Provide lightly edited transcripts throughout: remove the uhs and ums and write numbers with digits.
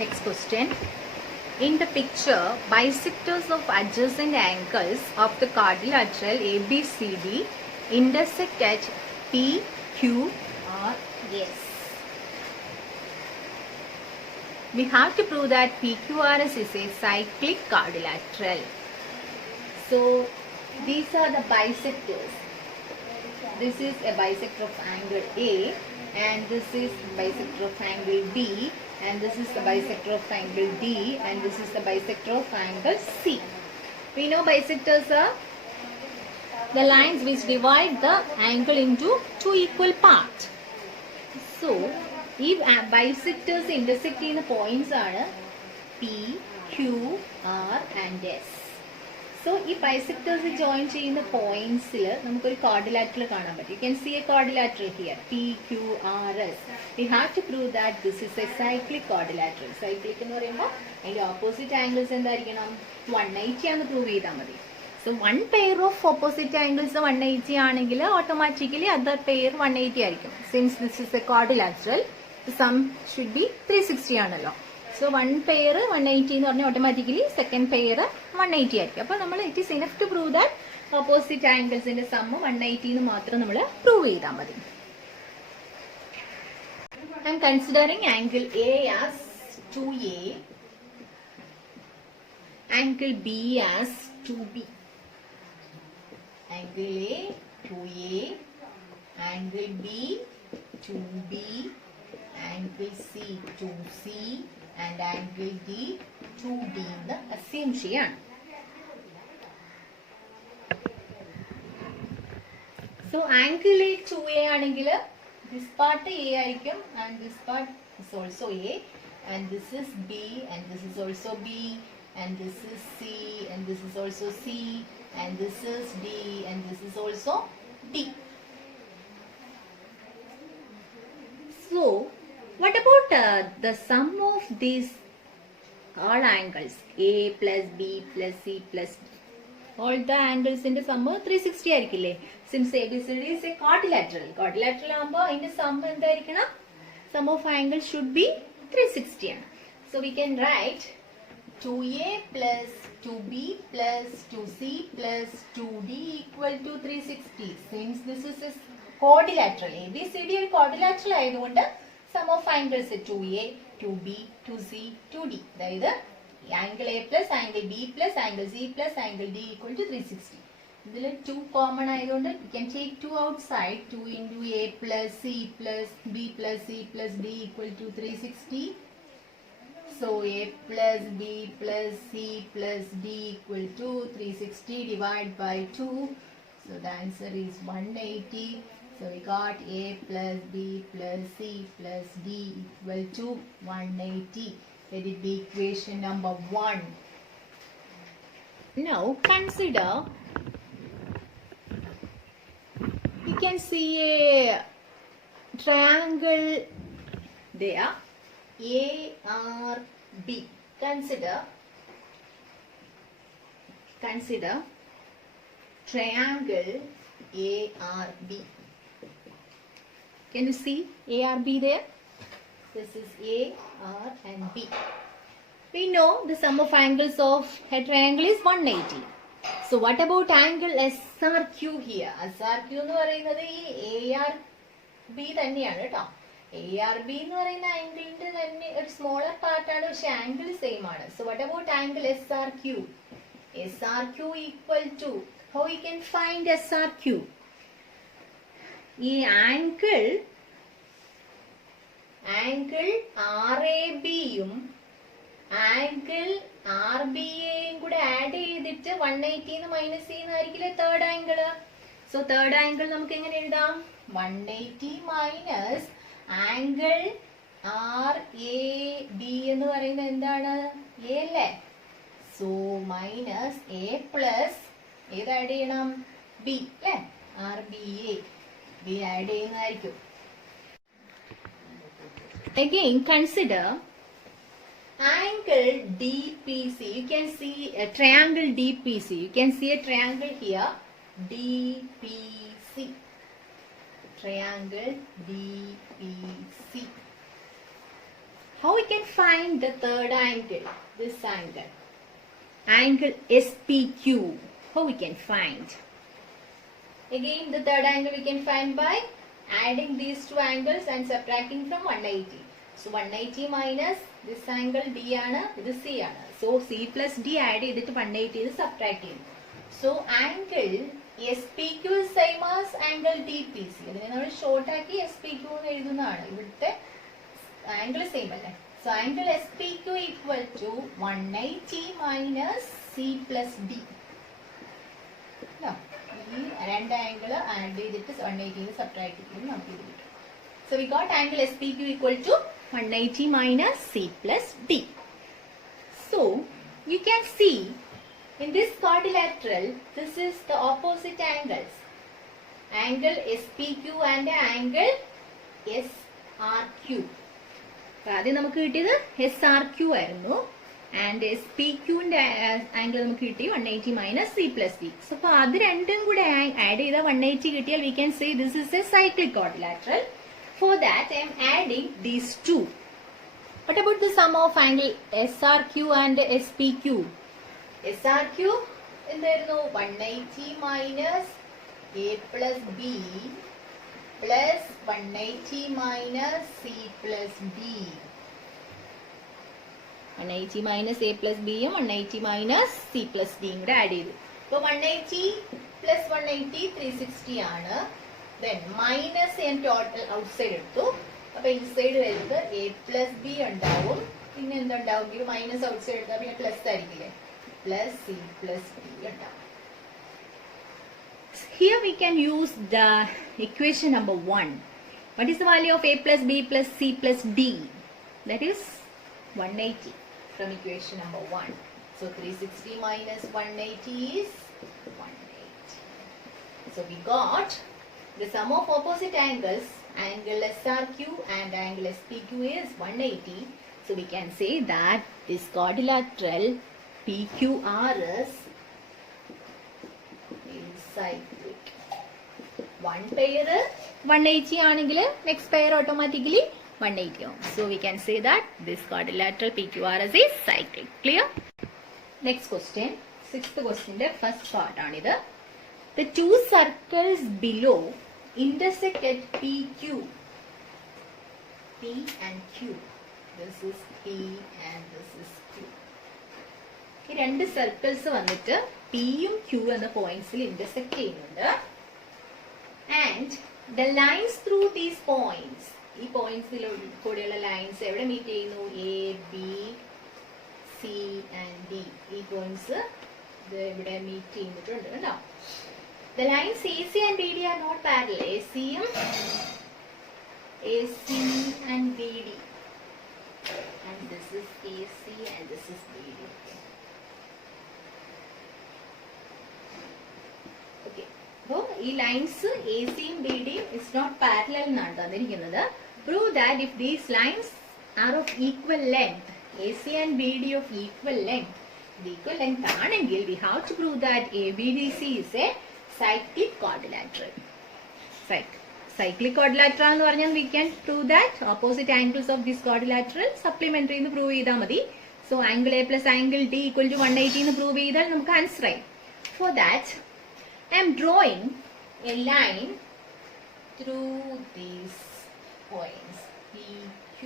Next question. In the picture, bisectors of adjacent angles of the quadrilateral ABCD intersect at P, Q, or S. We have to prove that PQRS is a cyclic quadrilateral. So, these are the bisectors. This is a bisector of angle A, and this is bisector of angle B, and this is the bisector of angle D, and this is the bisector of angle C. We know bisectors are the lines which divide the angle into two equal parts. So, if bisectors intersect in the points are P, Q, R and S. So, if bisectors join in the points, we have a quadrilateral. You can see a quadrilateral here, P, Q, R, S. We have to prove that this is a cyclic quadrilateral. Cyclic and opposite angles are 180 and prove. So, one pair of opposite angles 180 automatically other pair 180. Since this is a quadrilateral, the sum should be 360. So, one pair 180 automatically, second pair 180. So, it is enough to prove that opposite angles in the sum 180 prove. I am considering angle A as 2A, angle B as 2B. Angle A 2A, angle B 2B, angle C 2C, and angle D 2D എന്ന് assume ചെയ്യാണ്. So angle A 2A ആണെങ്കിൽ this part A ആയിരിക്കും and this part is also A, and this is B and this is also B, and this is C and this is also C, and this is D and this is also D. So what about the sum of these all angles A plus B plus C plus D? All the angles in the sum 360 ആയിരിക്കില്ലേ? Since ABCD is a quadrilateral. Quadrilateral ആകുമ്പോൾ അതിന്റെ sum എന്തായിരിക്കണം? Sum of angles should be 360 ആണ്. So we can write 2A plus 2B plus 2C plus 2D equal to 360. Since this is a quadrilateral, ABCD ഒരു quadrilateral ആയതുകൊണ്ട് sum of angles 2A, 2B, 2C, 2D. അതായത് angle A plus angle B plus angle C plus angle D equal to 360. ഇതിൽ 2 common ആയതുകൊണ്ട് you can take 2 outside. 2 into A plus C plus B plus C plus D equal to 360. So A plus B plus C plus D equal to 360 divided by 2. So the answer is 180. So we got A plus B plus C plus D equal to 180. Let it be equation number 1. Now consider, you can see a triangle there, ARB. Consider triangle ARB. Can you see ARB there? This is A, R and B. We know the sum of angles of a triangle is 180. So what about angle SRQ here? SRQ എന്ന് പറയുന്നത് ഈ ARB തന്നെയാണ് കേട്ടോ. ARB എന്ന് പറയുന്ന ആംഗിളിന്റെ തന്നെ ഒരു സ്മോളർ പാർട്ടാണ്, പക്ഷെ ആംഗിൾ സെയിം ആണ്. So what about angle SRQ? SRQ equal to, how we can find SRQ? ഈ ആംഗിൾ RAB യും ആംഗിൾ RBA യും കൂടെ ആഡ് ചെയ്തിട്ട് 180 എന്ന് മൈനസ് ചെയ്യുന്നതായിരിക്കില്ലേ third angle. So third angle നമുക്ക് എങ്ങനെ എഴുതാം? 180 മൈനസ് ആംഗിൾ RAB എന്ന് പറയുന്നത് എന്താണ്? A അല്ലേ? സോ മൈനസ് A പ്ലസ് ഏത് ആഡ് ചെയ്യണം? B അല്ലേ? RBA B ആഡ് ചെയ്യുന്നതായിരിക്കും. Again consider angle DPC. You can see a triangle DPC. You can see a triangle here, DPC. Triangle DPC. How we can find the third angle? This angle. Angle SPQ. How we can find? Again, the third angle we can find by adding these two angles and subtracting from 180. So 180 minus this angle D ആണ്, ഇത് C ആണ്. So C plus D add ചെയ്തിട്ട് 180 ഇത് subtract ചെയ്യും. So angle SPQ is same as angle DPC. ഇതിനെ നമ്മൾ ഷോർട്ട് ആക്കി SPQ എന്ന് എഴുതുന്നതാണ്. ഇവിടുത്തെ angle same അല്ലേ. So angle SPQ equal to 180 minus C plus D. No. ഈ രണ്ട് ആംഗിൾ ആഡ് ചെയ്തിട്ട് 180 സബ്ട്രാക്ട് ചെയ്യും നമുക്ക് ഇത് കിട്ടും. So we got angle SPQ equal to 180 minus C plus D. So you can see in this quadrilateral, this is the opposite angles. Angle SPQ and angle SRQ. ആദ്യം നമുക്ക് കിട്ടിയത് SRQ ആയിരുന്നു. And SPQ angle നമുക്ക് കിട്ടി 180 minus C plus D. So അപ്പോൾ അത് രണ്ടും കൂടെ ആഡ് ചെയ്ത 180 കിട്ടിയാൽ we can say this is a cyclic quadrilateral. For that I am adding these two. What about the sum of angle SRQ and SPQ? SRQ എന്തായിരുന്നു 180 minus A plus B plus 180 minus C plus D. 180 minus A plus B യും 180 minus C plus D യും കൂടെ ആഡ് ചെയ്തു. അപ്പോൾ 180 plus 180 360 ആണ്. Then minus n total outside എടുത്തു. അപ്പോൾ ഇൻസൈഡ് വരുന്നത് A plus B ഉണ്ടാവും. പിന്നെ എന്തുണ്ടാവും? മൈനസ് ഔട്ട്സൈഡ് എടുത്താൽ പിന്നെ പ്ലസ് ആയിരിക്കില്ലേ? പ്ലസ് C plus D ഉണ്ടാവും. Here we can use the equation number 1. What is the value of A plus B plus C plus D? That is 180 from equation number 1. So 360 minus 180 is 180. So we got the sum of opposite angles, angle SRQ and angle SPQ is 180. So we can say that this quadrilateral PQRS is cyclic. One pair 180 ആണെങ്കിൽ next pair automatically 180 ohm. So we can say that this quadrilateral PQRS is cyclic. Clear? Next question. Sixth question the first part aanidhu. The two circles below intersect at PQ. P and Q. This is P and this is Q. ഈ രണ്ട് സർക്കിൾസ് വന്നിട്ട് P യും Q എന്ന പോയിന്റ്സിൽ ഇന്റർസെക്ട് ചെയ്യുന്നുണ്ട്. And the lines through these points, ഈ പോയിന്റ്സിൽ കൂടെയുള്ള ലൈൻസ് എവിടെ മീറ്റ് ചെയ്യുന്നു? A, B, C and D. ഈ പോയിന്റ്സ് ഇവിടെ മീറ്റ് ചെയ്തിട്ടുണ്ട് കേട്ടോ. The lines AC and BD are not parallel. AC and BD. And this is AC and this is BD. Okay. So, these lines AC and BD is not parallel. Prove that if these lines are of equal length, AC and BD of equal length, we have to prove that ABDC is a cyclic quadrilateral. Cyclic quadrilateral എന്ന് പറഞ്ഞാൽ we can prove that opposite angles of this quadrilateral supplementary എന്ന് prove ചെയ്താൽ മതി. So angle A plus angle D equal to 180 എന്ന് prove ചെയ്താൽ നമുക്ക് ആൻസർ ആയി. For that I am drawing a line through these points P, Q.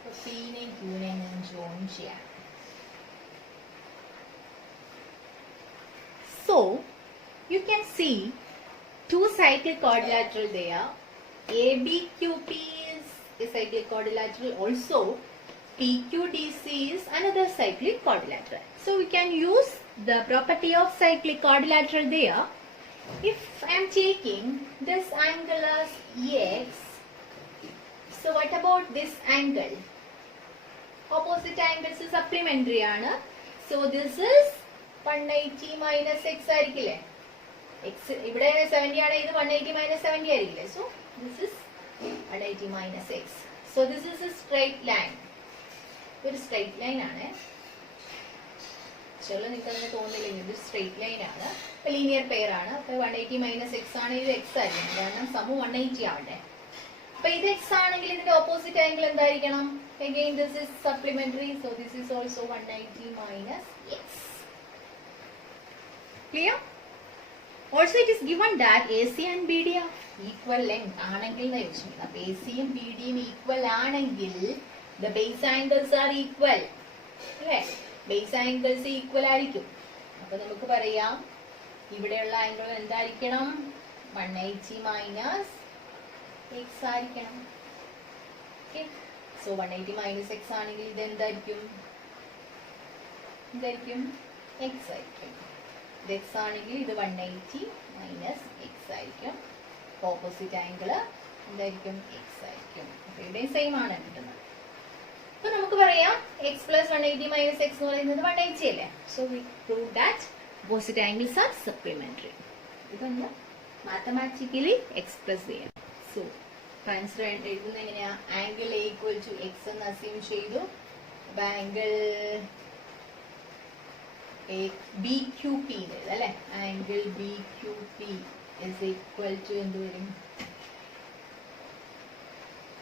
So P നെ Q നെ ഞാൻ join ചെയ്യാം. So you can see two cyclic quadrilateral there. ABQP is a cyclic quadrilateral. Also PQDC is another cyclic quadrilateral. So we can use the property of cyclic quadrilateral there. If I am taking this angle as X, so what about this angle? Opposite angles is supplementary aanu. So this is 180 minus X ആയിരിക്കില്ലേ? X ഇവിടെ 70 ആണ്, ഇത് 180 minus 70 ആയിരിക്കില്ലേ? So this is 180 minus X. So this is a straight line. ഒരു straight line ആണ്. ചലോ നിങ്ങൾക്ക് തോന്നില്ലെങ്കിൽ ഇത് സ്ട്രെയിറ്റ് ലൈൻ ആണ്. ലീനിയർ പെയർ ആണ്. അപ്പോൾ 180 minus X ആണ്, ഇത് X ആയിരിക്കും. കാരണം സമം 180 ആവണ്ടേ. അപ്പൊ ഇത് x ആണെങ്കിൽ ഇതിന്റെ ഓപ്പോസിറ്റ് ആംഗിൾ എന്തായിരിക്കണം? Again this is supplementary, so this is also 180 minus x. Clear? Also it is given that AC and BD are equal length ആണെങ്കിൽ എന്ന് ചോദിച്ചിട്ടുണ്ട്. അപ്പൊ AC യും BD യും ഈക്വൽ ആണെങ്കിൽ the base angles are equal. അല്ലേ? ബേസ് ആംഗിൾസ് ഈക്വൽ ആയിരിക്കും. അപ്പൊ നമുക്ക് പറയാം ഇവിടെയുള്ള ആംഗിൾ എന്തായിരിക്കണം? 180 മൈനസ് എക്സ് ആയിരിക്കണം. സോ 180 മൈനസ് എക്സ് ആണെങ്കിൽ ഇത് എന്തായിരിക്കും? എക്സ് ആയിരിക്കും. ഇത് എക്സ് ആണെങ്കിൽ ഇത് 180 മൈനസ് എക്സ് ആയിരിക്കും. ഓപ്പോസിറ്റ് ആംഗിള് എന്തായിരിക്കും? എക്സ് ആയിരിക്കും. അപ്പൊ ഇവിടെയും സെയിം ആണ് കിട്ടുന്നത്. അപ്പൊ നമുക്ക് പറയാം എക്സ് പ്ലസ് 180 മൈനസ് എക്സ് എന്ന് പറയുന്നത് 180 അല്ലേ? So we prove that opposite angles are supplementary. ഇതൊന്ന് മാത്തമാറ്റിക്കലി എക്സ്പ്രസ് ചെയ്യാം. സോ ആൻസർ എഴുതുന്നത് എങ്ങനെയാ? Angle A equal to X എന്ന് അസ്യൂം ചെയ്തു. അപ്പൊ ആംഗിൾ ബി ക്യു പി അല്ലെ? Angle B Q P is equal to എന്ത് വരും?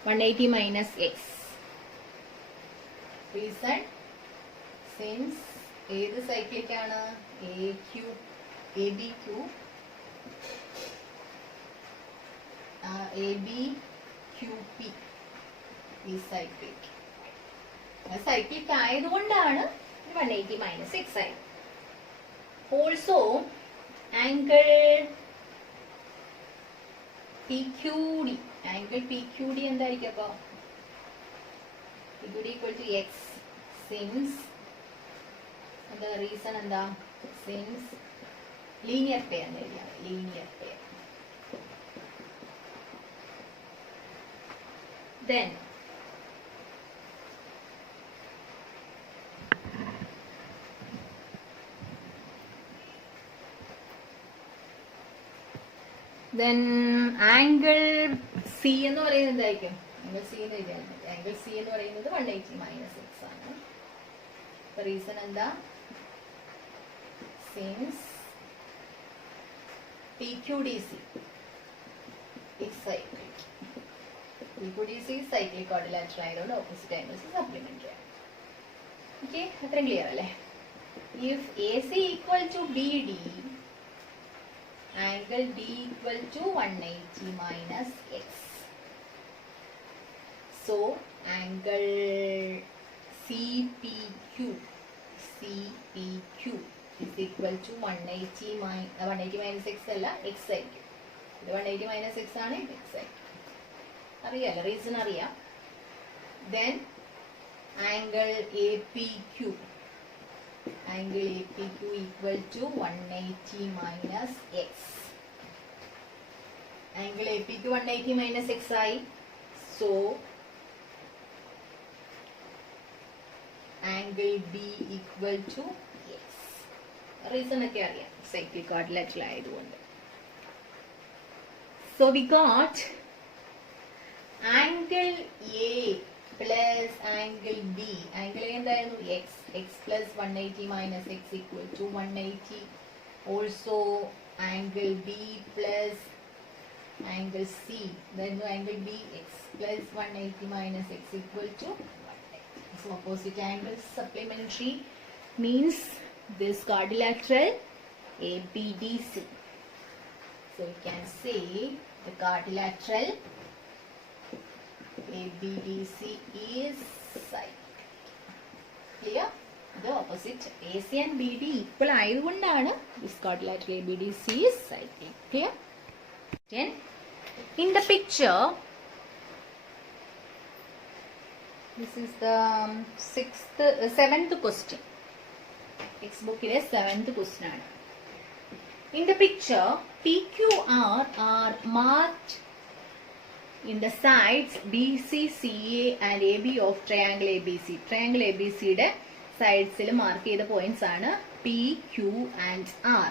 180 മൈനസ് എക്സ്. റീസൺ സിൻസ് ഏത് സൈക്ലിക് ആണ്? എ ബി ക്യൂ ഈ സൈക്ലിക്. സൈക്ലിക് ആയതുകൊണ്ടാണ് 180 മൈനസ് എക്സ് ആയത്. Also angle P Q D എന്തായിരിക്കും? അപ്പൊ PQD equal to x since the reason എന്താ? Since linear pair then angle C എന്ന് പറയുന്നത് എന്തായിരിക്കും? ആംഗിൾ സി എന്ന് എഴുതിയാൽ മതി. ആംഗിൾ സി എന്ന് പറയുന്നത് 180 മൈനസ് എക്സ് ആണ്. റീസൺ എന്താ? Since PQDC is cyclic. PQDC is cyclic quadrilateral ആയതുകൊണ്ട് ഓപ്പോസിറ്റ് ആംഗിൾസ് സപ്ലിമെന്ററി ആണ്. ഓക്കെ, അത്രയും ക്ലിയർ അല്ലേ? If AC equal to BD, angle D equal to 180 minus X. So angle CPQ is equal to 180 minus x അല്ല x ആയിരിക്കും. ഇത് 180 minus x ആണ്, ഇത് x ആയിരിക്കും. അറിയാലോ, റീസൺ അറിയാം. Then angle APQ equal to 180 minus x. Angle APQ 180 minus x ആയി. So angle B equal to x. Reason ഒക്കെ അറിയാം, സൈക്ലിക് ക്വാഡ്രിലാറ്ററൽ ആയതുകൊണ്ട്. So we got angle A plus angle B. Angle A എന്തായിരുന്നു? x. x plus 180 minus x equal to 180. Also angle B plus angle C. Then angle B x plus 180 minus x equal to 180. So opposite angles supplementary means this quadrilateral ABDC. So we can say the quadrilateral ABDC is cyclic. Clear? The opposite AC and BD equal ആയതുകൊണ്ടാണ് this quadrilateral ABDC is cyclic. Clear? Then in the picture, this is the seventh question. Textbook is 7th question. In the picture, PQR are marked in the sides BC, CA and AB of triangle ABC. Triangle ABC യുടെ സൈഡ്സിൽ mark ചെയ്ത points ആണ് P, Q and R.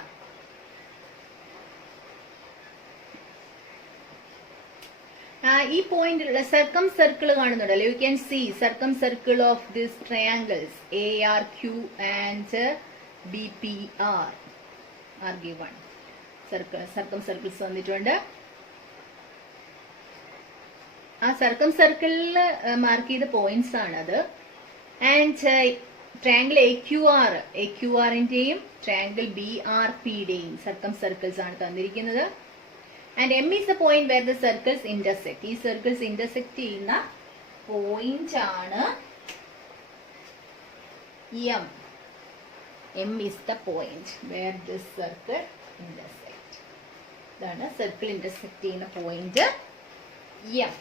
ഈ പോയിന്റിലുള്ള circumcircle കാണുന്നുണ്ടല്ലോ. You can see circumcircle of this triangles ARQ and BPR are given. Circumcircles വന്നിട്ടുണ്ട്. ആ സർക്കം സർക്കിളിൽ മാർക്ക് ചെയ്ത പോയിന്റ്സ് ആണത്. ആൻഡ് ട്രയാങ്കിൾ എ ക്യു ആറിന്റെയും ട്രയാങ്കിൾ ബി ആർ പിയുടെയും സർക്കം സർക്കിൾസ് ആണ് തന്നിരിക്കുന്നത്. And M is the point where the circles intersect. ഈ സർക്കിൾസ് ഇന്റർസെക്ട് ചെയ്യുന്ന പോയിന്റ് ആണ് M. M is the point where this circle intersect. ഇതാണ് circle intersect ചെയ്യുന്ന point M.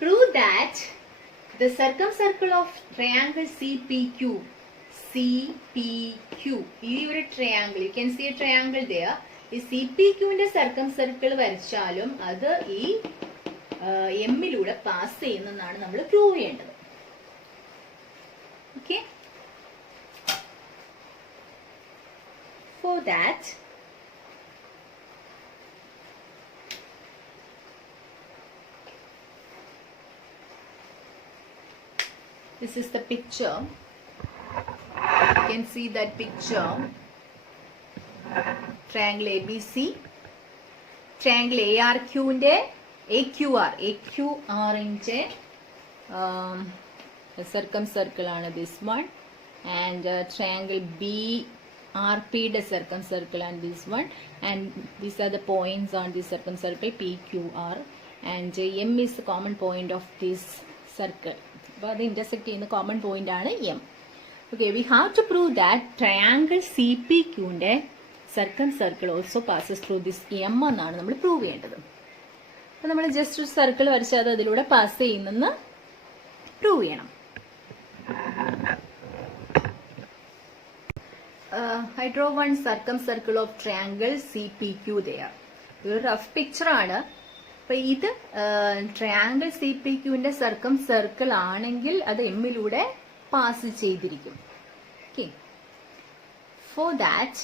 Prove that the circumcircle of triangle CPQ. ഈ ഒരു triangle, you can see a triangle there. ഈ CPQന്റെ സർക്കിൾ വരച്ചാലും അത് ഈ എമ്മിലൂടെ പാസ് ചെയ്യുന്നതാണ് നമ്മൾ പ്രൂവ് ചെയ്യേണ്ടത്. Okay, for that this is the picture. You can see that picture. Triangle ABC, triangle ARQ inde AQR inde circumcircle aanu this one, and triangle BRP ide circumcircle and this one, and these are the points on this circumcircle PQR, and M is the common point of this circle. അപ്പോൾ അത് intersect ചെയ്യുന്ന common point ആണ് M. Okay, we have to prove that triangle CPQന്റെ circle also passes through this M എന്നാണ് നമ്മൾ പ്രൂവ് ചെയ്യേണ്ടത്. അപ്പോൾ നമ്മൾ ജസ്റ്റ് ഒരു സർക്കിൾ വരച്ചാൽ അത് അതിലൂടെ പാസ് ചെയ്യുന്നെന്ന് പ്രൂവ് ചെയ്യണം. I draw one circle of triangle CPQ there. ഇതൊരു റഫ് പിക്ചർ ആണ്. അപ്പൊ ഇത് ട്രയാങ്കിൾ CPQന്റെ സർക്കിൾ ആണെങ്കിൽ അത് എമ്മിലൂടെ പാസ് ചെയ്തിരിക്കും. Okay, for that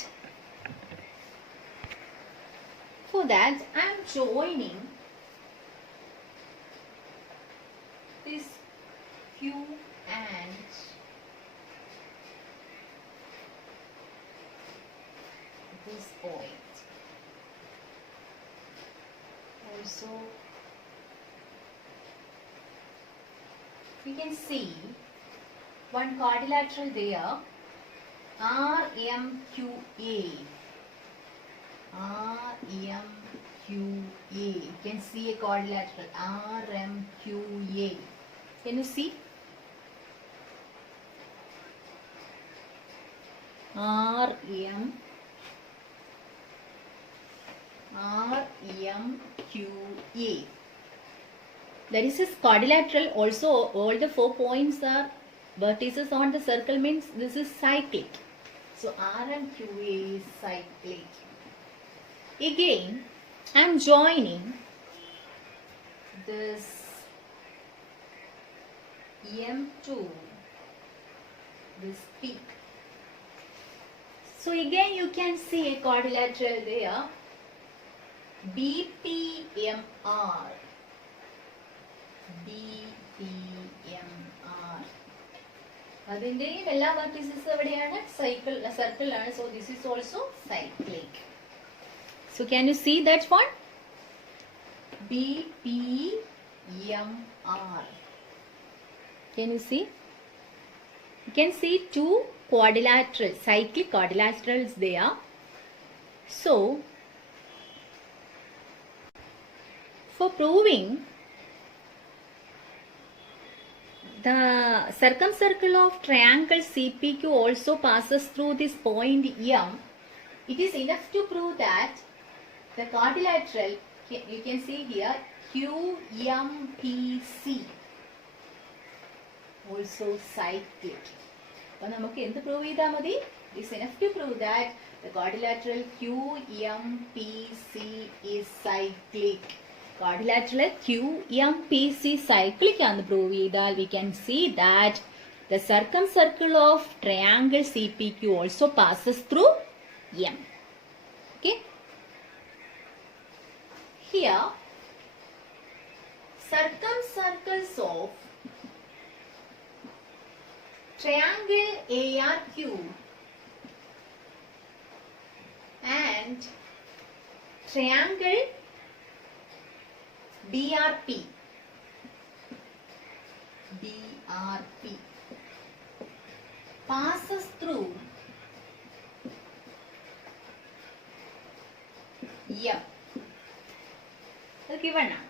I am joining this Q and this point. Also, we can see one quadrilateral there, RMQA. You can see a quadrilateral RMQA. Can you see? RMQA. That is a quadrilateral. Also, all the 4 points are vertices on the circle, means this is cyclic. So RMQA is cyclic. Again, I am joining this M2, this peak. So again you can see a quadrilateral there, BPMR. അതിന്റെയും എല്ലാ വെർട്ടിസസ് എവിടെയാണ്? സർക്കിളിലാണ്. So this is also cyclic. So can you see that one? BPMR. Can you see? You can see 2 quadrilaterals, cyclic quadrilaterals there. So for proving the circumcircle of triangle CPQ also passes through this point M, it is enough to prove that the quadrilateral, you can see here, QMPC also cyclic. അപ്പോൾ നമുക്ക് എന്ത് പ്രൂവ് ചെയ്താൽ മതി? It is enough to prove that the quadrilateral QMPC is cyclic. Quadrilateral QMPC cyclic ആണെന്ന് പ്രൂവ് ചെയ്താൽ we can see that the circumcircle of triangle CPQ also passes through M. Okay? Here, circumcircles of triangle ARQ and triangle BRP passes through M. Given now.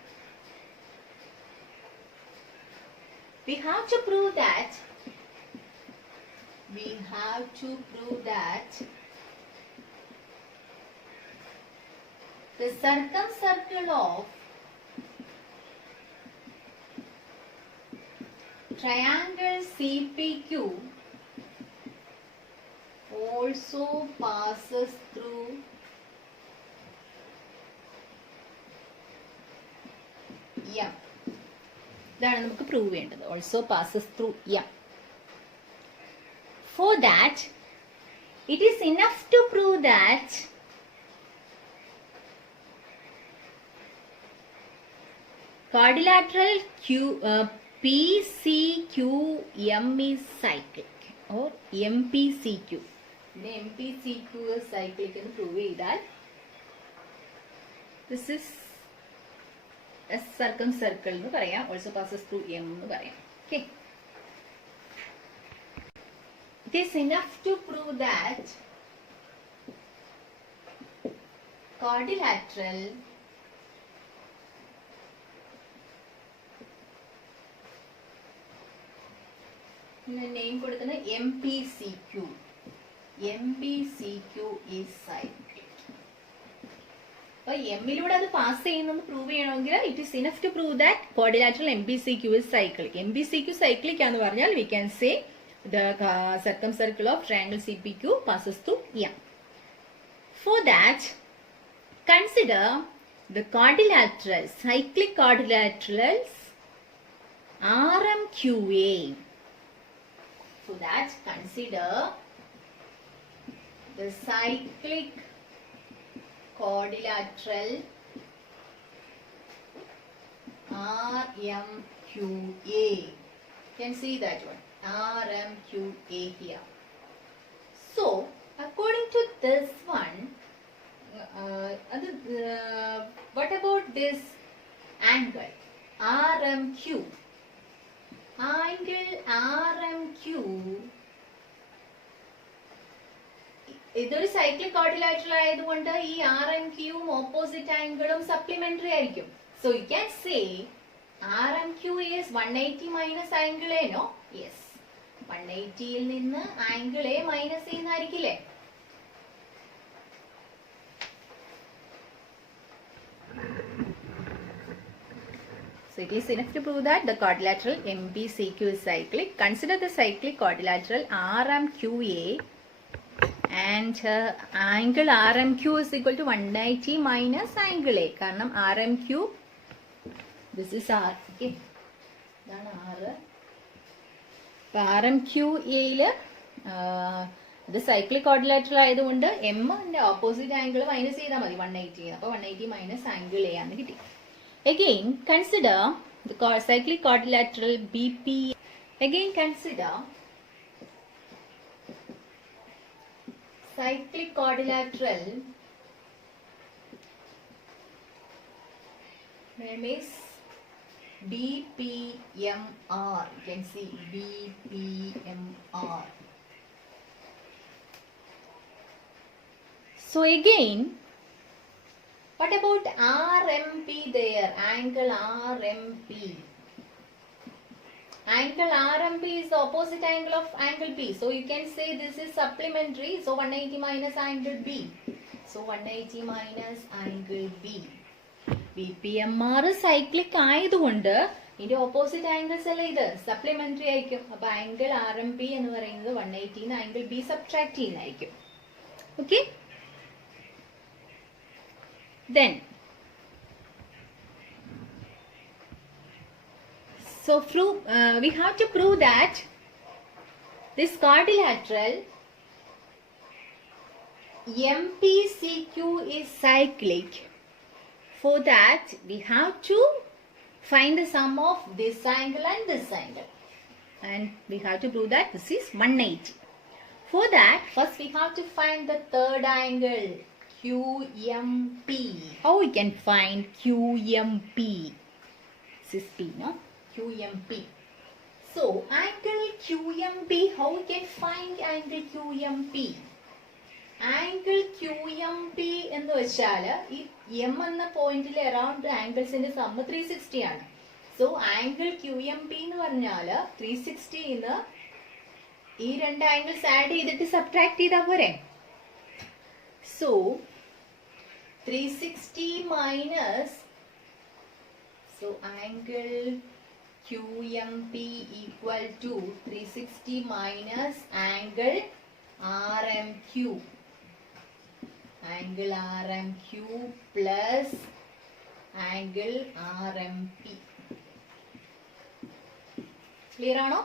We have to prove that the circumcircle of triangle CPQ also passes through M. ഇതാണ് നമുക്ക് പ്രൂവ് ചെയ്യേണ്ടത്. Also passes through M. For that, it is enough to prove that quadrilateral PCQM is cyclic or MPCQ. MPCQ is cyclic എന്ന് പ്രൂവ് ചെയ്താൽ this is a circumcircle എന്ന് പറയാം. Also passes through M എന്ന് പറയാം. Okay. It is enough to prove that quadrilateral name കൊടുക്കുന്നത് MPCQ. MPCQ is cyclic. അപ്പോൾ എമ്മിലൂടെ അത് പാസ് ചെയ്യുന്നെന്ന് പ്രൂവ് ചെയ്യണമെങ്കിൽ it is enough to prove that quadrilateral MPCQ is cyclic. MPCQ cyclic ആണെന്ന് പറഞ്ഞാൽ we can say the circumcircle of triangle CPQ passes through M. For that, consider the quadrilaterals, cyclic quadrilaterals RMQA. For that, consider the cyclic quadrilateral RMQA. You can see that one. RMQA here. So, according to this one, what about this angle? RMQ. Angle RMQ. ഇതൊരു cyclic quadrilateral ആയതുകൊണ്ട് ഈ RMQയും ഓപ്പോസിറ്റ് ആംഗിളും സപ്ലിമെന്ററി ആയിരിക്കും. So you can say RMQ is 180 minus angle A, no? Yes. 180ൽ നിന്ന് angle A minus ചെയ്യുന്നതായിരിക്കില്ലേ? So it is enough to prove that the quadrilateral MPCQ is cyclic. Consider the cyclic quadrilateral RMQA and angle RMQ is equal to 180 minus angle A. കാരണം RMQ, this is R. Okay. ഇതാണ് R. അപ്പോൾ RMQAയില് ഇത് cyclic quadrilateral ആയതുകൊണ്ട് എമ്മിന്റെ opposite angle minus ചെയ്താൽ മതി 180. അപ്പോൾ 180 മൈനസ് ആംഗിൾ A ആണ് കിട്ടി. Again, consider the cyclic quadrilateral BP. Again, consider cyclic quadrilateral name is BPMR. You can see BPMR. So again, what about RMP there? Angle RMP. Angle RMP is the opposite angle of angle P. So you can say this is supplementary. So 180 minus angle B. So 180 minus angle B. BPMR cyclic ആയതുകൊണ്ട് ഇതിന്റെ opposite angles അല്ല ഇത് സപ്ലിമെന്ററി ആയിരിക്കും. അപ്പൊ angle RMP എന്ന് പറയുന്നത് 180 angle B subtract ചെയ്യുന്നതായിരിക്കും. Okay. Then, so we have to prove that this quadrilateral MPCQ is cyclic. For that, we have to find the sum of this angle and this angle. And we have to prove that this is 180. For that, first we have to find the third angle, QMP. How we can find QMP? This is P, no? QMP. So, angle QMP, how we can find angle QMP? Angle Q M P എന്ന് വെച്ചാൽ ഈ എം എന്ന പോയിന്റിൽ അറൌണ്ട് ആംഗിൾസിന്റെ സമ്മ് 360 ആണ്. So angle Q M P എന്ന് പറഞ്ഞാൽ 360ന്ന് ഈ രണ്ട് ആംഗിൾസ് ആഡ് ചെയ്തിട്ട് സബ്ട്രാക്ട് ചെയ്താൽ പോരെ. So 360 minus, so angle Q M P equal to 360 minus angle RMQ. Angle RMQ plus angle RMP. Clear ആണോ?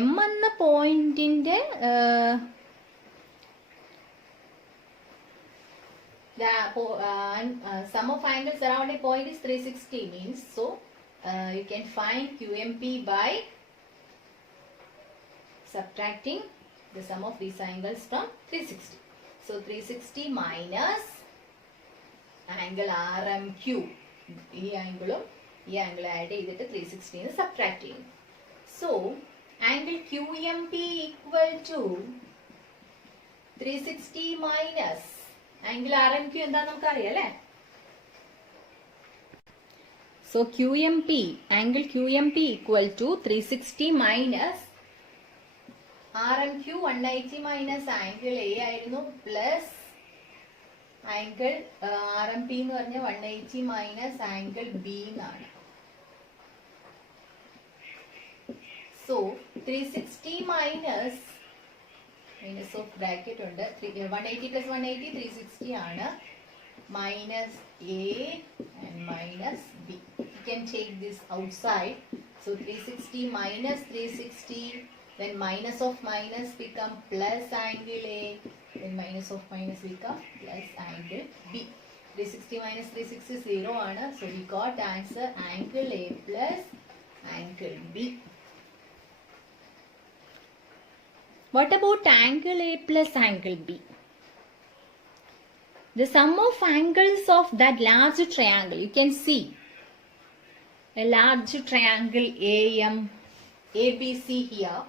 M എന്ന പോയിന്റിന്റെ sum of angles around a point is 360 means, so you can find QMP by subtracting the sum of these angles from 360. So 360 minus angle RMQ. ഈ ആംഗിളും ഈ angle add ചെയ്തിട്ട് 360 subtract ചെയ്യുന്നു. So angle QMP equal to 360 minus angle RMQ എന്താ നമുക്ക് അറിയാം അല്ലേ. So QMP, angle QMP equal to 360 minus RMQ 180 minus angle A ആയിരുന്നു പ്ലസ് ആംഗിൾ RMP എന്ന് പറഞ്ഞ 180 മൈനസ് ആംഗിൾ ബി എന്നാണ്. സോ 360 മൈനസ് ഓഫ് ബ്രാക്കറ്റ് ഉണ്ട്, 180 പ്ലസ് 180 360 ആണ്, minus A and minus B. You can take this outside. So 360 minus 360, then minus of minus become plus angle A, then minus of minus become plus angle B. 360 minus 360 is 0 ആണ്. So we got answer angle A plus angle B. What about angle A plus angle B? The sum of angles of that large triangle, you can see a large triangle AM ABC here.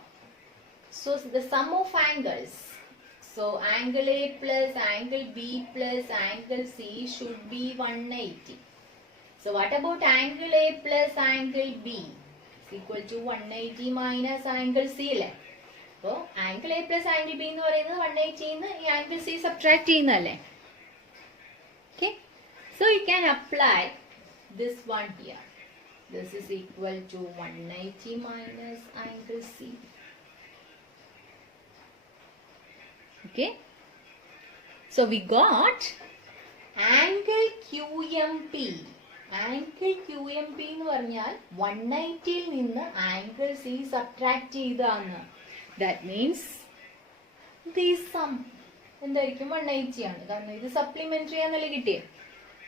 So the sum of angles, so angle A plus angle B plus angle C should be 180. So what about angle A plus angle B? Is equal to 180 minus angle C അല്ലേ. So angle A plus angle B എന്ന് പറയുന്നത് 180 ന്ന് ഈ angle C subtract ചെയ്യുന്നതല്ലേ. Okay, so you can apply this one here. This is equal to 180 minus angle C. Okay, so we got angle QMP. Angle QMP എന്ന് പറഞ്ഞാൽ 180 ൽ നിന്ന് angle C subtract ചെയ്താണ്. ദാറ്റ് മീൻസ് ദിസ് സം എന്തായിരിക്കും 180 ആണ്, കാരണം ഇത് സപ്ലിമെന്ററി ആണെന്നല്ലേ കിട്ടിയത്.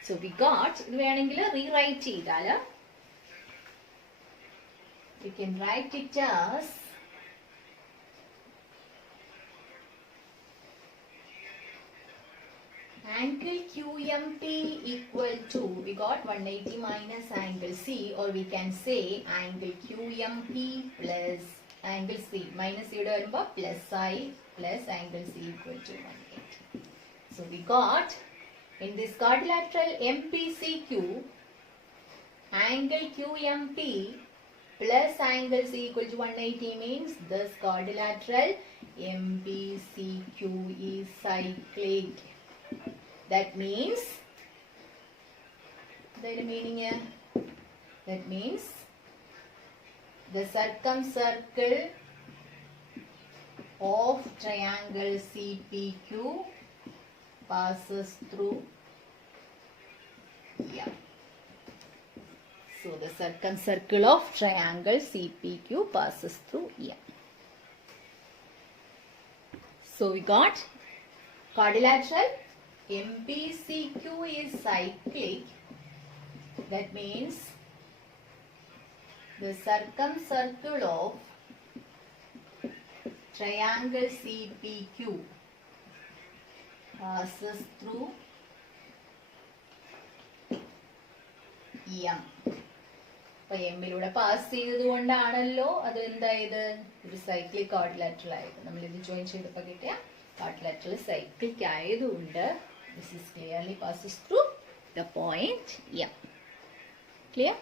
സോ വി ഗോട്ട്, ഇത് വേണമെങ്കിൽ റീറൈറ്റ് ചെയ്താൽ you can write it as angle QMP equal to, we got 180 minus angle C, or we can say angle QMP plus angle C. Minus ഇവിടെ വരുമ്പോൾ plus I plus angle C equal to 180. So we got in this quadrilateral MPCQ, angle QMP plus angle C equal to 180 means this quadrilateral MPCQ is cyclic. That means, the meaning here, that means the circumcircle of triangle CPQ passes through here. So the circumcircle of triangle CPQ passes through here. So we got quadrilateral MPCQ is cyclic. That means the circumcircle of triangle CPQ passes through M. അപ്പൊ എമ്മിലൂടെ പാസ് ചെയ്തത് കൊണ്ടാണല്ലോ അത് എന്തായത്, ഒരു cyclic quadrilateral ആയത്. നമ്മൾ ഇത് ജോയിൻ ചെയ്തപ്പോൾ കിട്ടിയ ക്വാഡ്രിലാറ്ററൽ സൈക്ലിക് ആയതുകൊണ്ട് this is clearly passes through the point M. Clear?